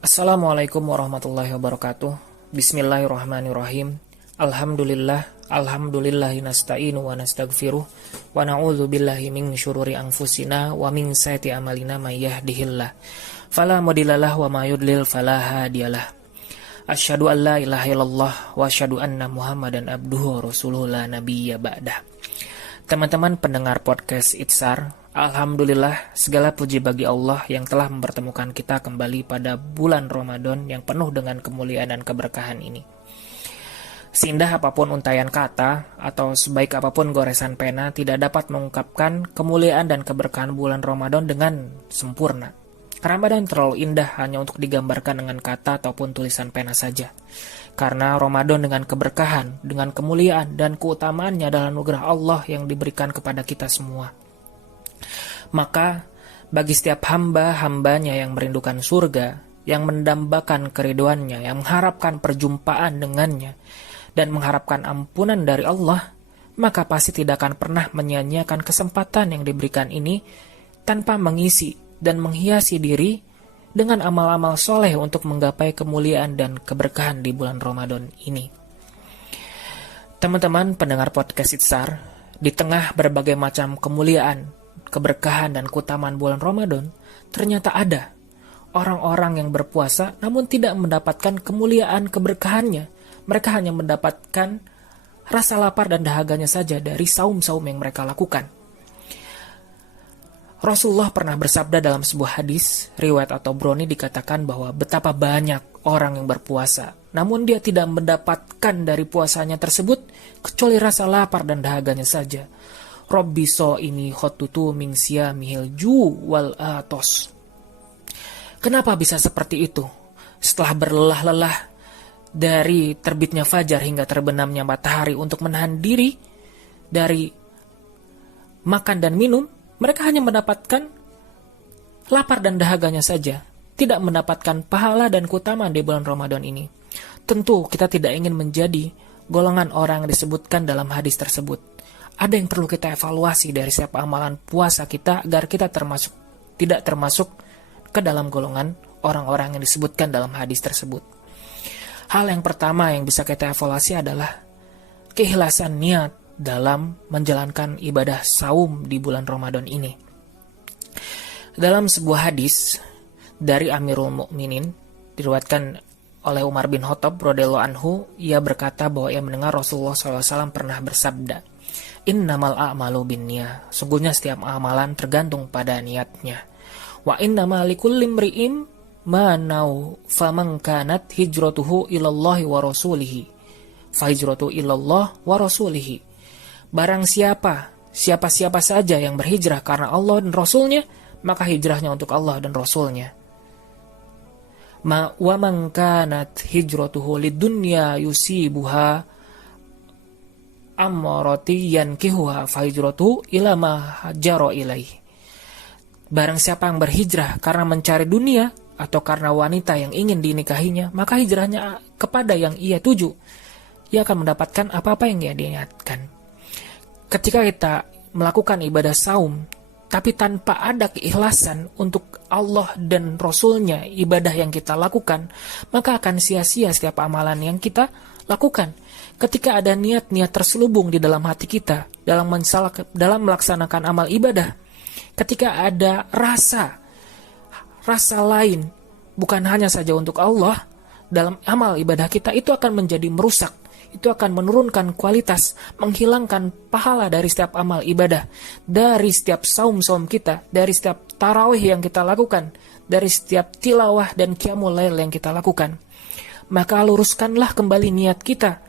Assalamualaikum warahmatullahi wabarakatuh. Bismillahirrahmanirrahim. Alhamdulillahi nasta'inu wa nastaghfiruh wa na'udzu billahi min syururi anfusina wa min sayyiati a'malina may yahdihillah fala mudhillalah wa may yudlil fala hadiyalah. Asyhadu an la ilaha illallah wa asyhadu anna Muhammadan abduhu wa rasuluhu la nabiyya ba'dah. Teman-teman pendengar podcast Itsar, alhamdulillah segala puji bagi Allah yang telah mempertemukan kita kembali pada bulan Ramadan yang penuh dengan kemuliaan dan keberkahan ini. Seindah apapun untayan kata atau sebaik apapun goresan pena tidak dapat mengungkapkan kemuliaan dan keberkahan bulan Ramadan dengan sempurna. Ramadan terlalu indah hanya untuk digambarkan dengan kata ataupun tulisan pena saja. Karena Ramadan dengan keberkahan, dengan kemuliaan dan keutamaannya adalah anugerah Allah yang diberikan kepada kita semua. Maka bagi setiap hamba-hambanya yang merindukan surga, yang mendambakan keriduannya, yang mengharapkan perjumpaan dengannya, dan mengharapkan ampunan dari Allah, maka pasti tidak akan pernah menyia-nyiakan kesempatan yang diberikan ini tanpa mengisi dan menghiasi diri dengan amal-amal soleh untuk menggapai kemuliaan dan keberkahan di bulan Ramadan ini. Teman-teman pendengar podcast Itsar, di tengah berbagai macam kemuliaan, keberkahan dan keutamaan bulan Ramadan, ternyata ada orang-orang yang berpuasa namun tidak mendapatkan kemuliaan keberkahannya. Mereka hanya mendapatkan rasa lapar dan dahaganya saja dari saum-saum yang mereka lakukan. Rasulullah pernah bersabda dalam sebuah hadis, riwayat atau broni dikatakan bahwa betapa banyak orang yang berpuasa, namun dia tidak mendapatkan dari puasanya tersebut kecuali rasa lapar dan dahaganya saja. Robbi so ini khotutu min siyamihil ju wal atos. Kenapa bisa seperti itu? Setelah berlelah-lelah dari terbitnya fajar hingga terbenamnya matahari untuk menahan diri dari makan dan minum, mereka hanya mendapatkan lapar dan dahaganya saja, tidak mendapatkan pahala dan keutamaan di bulan Ramadan ini. Tentu kita tidak ingin menjadi golongan orang yang disebutkan dalam hadis tersebut. Ada yang perlu kita evaluasi dari setiap amalan puasa kita agar kita tidak termasuk ke dalam golongan orang-orang yang disebutkan dalam hadis tersebut. Hal yang pertama yang bisa kita evaluasi adalah keikhlasan niat dalam menjalankan ibadah saum di bulan Ramadan ini. Dalam sebuah hadis dari Amirul Mukminin diriwayatkan oleh Umar bin Khattab radhiyallahu anhu, ia berkata bahwa ia mendengar Rasulullah SAW pernah bersabda, "Innamal a'malu binniyah." Sungguhnya setiap amalan tergantung pada niatnya. Wa innamal likulli imri'in ma naw faman kanat hijratuhu ilallahi wa rasulihi fa hijratu ilallah wa rasulihi. Barang siapa saja yang berhijrah karena Allah dan Rasulnya, maka hijrahnya untuk Allah dan Rasulnya. Wa man kanat hijratuhu lidunya yusibuha amrati yankihuha fa hijratuhu ila ma hajara ilaihi. Barang siapa yang berhijrah karena mencari dunia atau karena wanita yang ingin dinikahinya, maka hijrahnya kepada yang ia tuju. Ia akan mendapatkan apa-apa yang ia niatkan. Ketika kita melakukan ibadah saum, tapi tanpa ada keikhlasan untuk Allah dan Rasulnya ibadah yang kita lakukan, maka akan sia-sia setiap amalan yang kita lakukan. Ketika ada niat-niat terselubung di dalam hati kita, dalam melaksanakan amal ibadah, ketika ada rasa lain, bukan hanya saja untuk Allah, dalam amal ibadah kita, itu akan menjadi merusak. Itu akan menurunkan kualitas, menghilangkan pahala dari setiap amal ibadah, dari setiap saum-saum kita, dari setiap tarawih yang kita lakukan, dari setiap tilawah dan qiyamul lail yang kita lakukan. Maka luruskanlah kembali niat kita.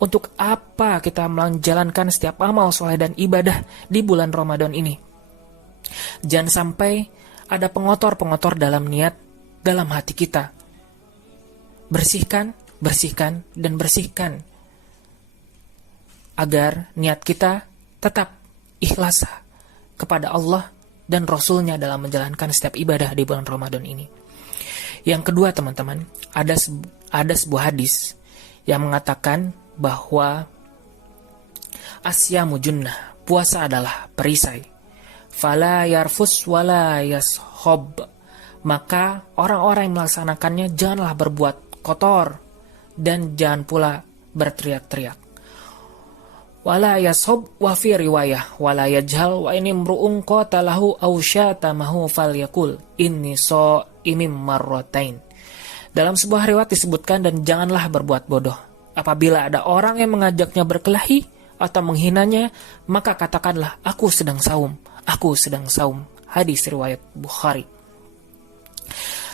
Untuk apa kita menjalankan setiap amal soleh dan ibadah di bulan Ramadan ini? Jangan sampai ada pengotor-pengotor dalam niat, dalam hati kita. Bersihkan, dan bersihkan. Agar niat kita tetap ikhlas kepada Allah dan Rasulnya dalam menjalankan setiap ibadah di bulan Ramadan ini. Yang kedua teman-teman, ada sebuah hadis yang mengatakan bahwa asyamu junnah, puasa adalah perisai. Fala yarfus wala yashob, Maka orang-orang yang melaksanakannya janganlah berbuat kotor dan jangan pula berteriak-teriak. Wala yashab wa fi riwayah wala yajhal wa ini mru'un qatalahu aw syatamahu falyakul inni sha'imim marratain. Dalam sebuah riwayat disebutkan, dan janganlah berbuat bodoh. Apabila ada orang yang mengajaknya berkelahi atau menghinanya, maka katakanlah, aku sedang saum, aku sedang saum. Hadis riwayat Bukhari.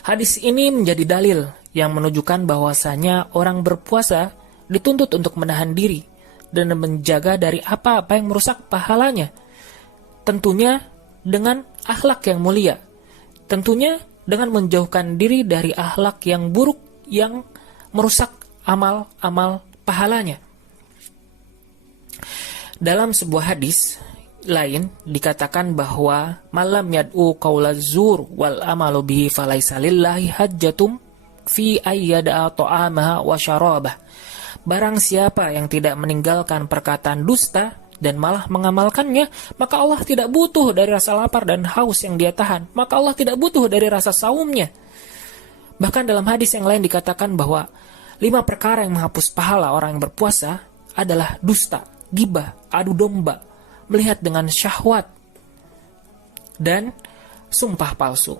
Hadis ini menjadi dalil yang menunjukkan bahwasanya orang berpuasa dituntut untuk menahan diri dan menjaga dari apa-apa yang merusak pahalanya. Tentunya dengan akhlak yang mulia. Tentunya dengan menjauhkan diri dari akhlak yang buruk yang merusak amal-amal pahalanya. Dalam sebuah hadis lain dikatakan bahwa malam yad'u qaulaz zur wal amalu bihi falaisa lillahi hajjatum fi ayyada ta'amaha wa syarabah. Barang siapa yang tidak meninggalkan perkataan dusta dan malah mengamalkannya, maka Allah tidak butuh dari rasa lapar dan haus yang dia tahan. Maka Allah tidak butuh dari rasa saumnya. Bahkan dalam hadis yang lain dikatakan bahwa 5 perkara yang menghapus pahala orang yang berpuasa adalah dusta, ghibah, adu domba, melihat dengan syahwat, dan sumpah palsu.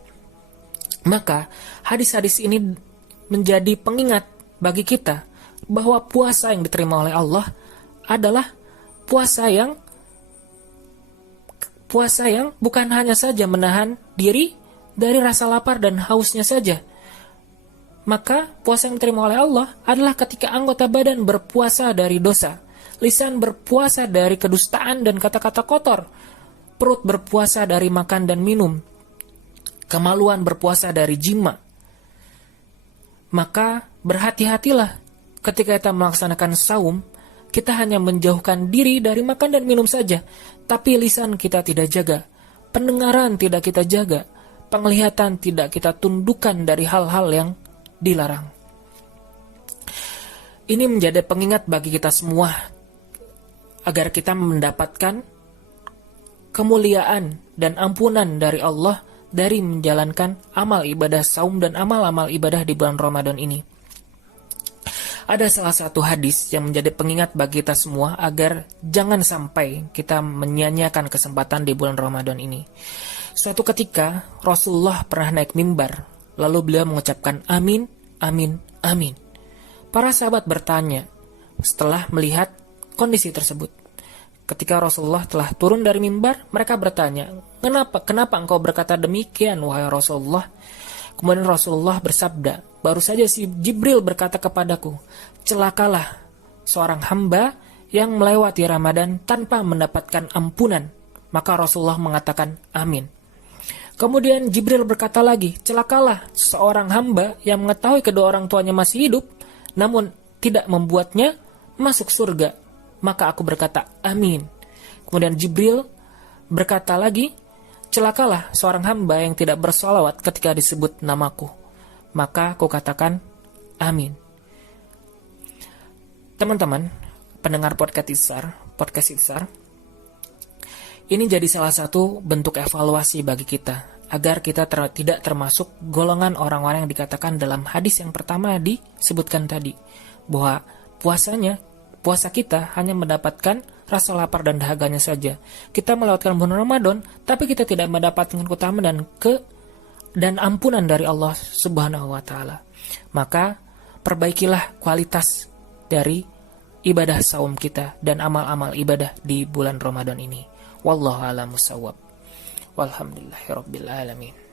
Maka hadis-hadis ini menjadi pengingat bagi kita bahwa puasa yang diterima oleh Allah adalah puasa yang bukan hanya saja menahan diri dari rasa lapar dan hausnya saja. Maka puasa yang diterima oleh Allah adalah ketika anggota badan berpuasa dari dosa, lisan berpuasa dari kedustaan dan kata-kata kotor, perut berpuasa dari makan dan minum, kemaluan berpuasa dari jima. Maka berhati-hatilah ketika kita melaksanakan saum, kita hanya menjauhkan diri dari makan dan minum saja, tapi lisan kita tidak jaga, pendengaran tidak kita jaga, penglihatan tidak kita tundukkan dari hal-hal yang dilarang. Ini menjadi pengingat bagi kita semua agar kita mendapatkan kemuliaan dan ampunan dari Allah dari menjalankan amal ibadah saum dan amal-amal ibadah di bulan Ramadan ini. Ada salah satu hadis yang menjadi pengingat bagi kita semua agar jangan sampai kita menyia-nyiakan kesempatan di bulan Ramadan ini. Suatu ketika Rasulullah pernah naik mimbar, lalu beliau mengucapkan amin, amin, amin. Para sahabat bertanya setelah melihat kondisi tersebut. Ketika Rasulullah telah turun dari mimbar, mereka bertanya, Kenapa engkau berkata demikian, wahai Rasulullah? Kemudian Rasulullah bersabda, baru saja si Jibril berkata kepadaku, celakalah seorang hamba yang melewati Ramadan tanpa mendapatkan ampunan. Maka Rasulullah mengatakan amin. Kemudian Jibril berkata lagi, celakalah seorang hamba yang mengetahui kedua orang tuanya masih hidup, namun tidak membuatnya masuk surga. Maka aku berkata amin. Kemudian Jibril berkata lagi, celakalah seorang hamba yang tidak bersolawat ketika disebut namaku. Maka aku katakan amin. Teman-teman, pendengar podcast Isar, ini jadi salah satu bentuk evaluasi bagi kita, agar kita tidak termasuk golongan orang-orang yang dikatakan dalam hadis yang pertama disebutkan tadi, bahwa puasa kita hanya mendapatkan rasa lapar dan dahaganya saja. Kita melewatkan bulan Ramadan, tapi kita tidak mendapatkan keutamaan dan ampunan dari Allah Subhanahu wa taala. Maka perbaikilah kualitas dari ibadah saum kita dan amal-amal ibadah di bulan Ramadan ini. Wallahu a'lam bishawab. Walhamdulillahirabbil alamin.